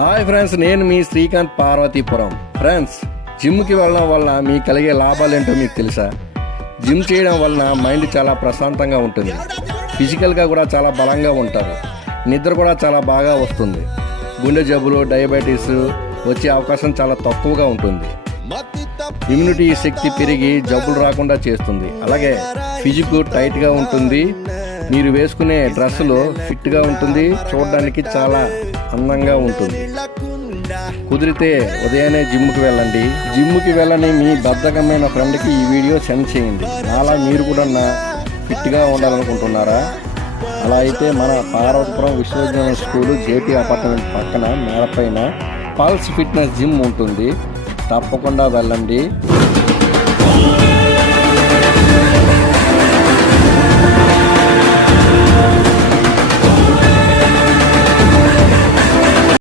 Hi friends, నేను మీ Srikanth Parvathipuram. Friends, జిమ్కి వెళ్ళడం వలన మీకు కలిగే లాభాలు ఏంటో మీకు తెలుసా? జిమ్ చేయడం వలన మైండ్ చాలా ప్రశాంతంగా ఉంటుంది, ఫిజికల్గా కూడా చాలా బలంగా ఉంటారు, నిద్ర కూడా చాలా బాగా వస్తుంది, గుండె జబ్బులు డయాబెటీస్ వచ్చే అవకాశం చాలా తక్కువగా ఉంటుంది, ఇమ్యూనిటీ శక్తి పెరిగి జబ్బులు రాకుండా చేస్తుంది, అలాగే ఫిజిక్ టైట్గా ఉంటుంది, మీరు వేసుకునే డ్రెస్సులో ఫిట్గా ఉంటుంది, చూడడానికి చాలా అందంగా ఉంటుంది. కుదిరితే ఉదయాన్నే జిమ్కి వెళ్ళండి. జిమ్కి వెళ్ళని మీ బద్ధకమైన ఫ్రెండ్కి ఈ వీడియో సెండ్ చేయండి. అలా మీరు కూడా ఫిట్గా ఉండాలనుకుంటున్నారా? అలా అయితే మన పార్వతీపురం విశ్వవిద్యాలయం స్కూలు జేపీ అపార్ట్మెంట్ పక్కన మేడపైన పల్స్ ఫిట్నెస్ జిమ్ ఉంటుంది, తప్పకుండా వెళ్ళండి.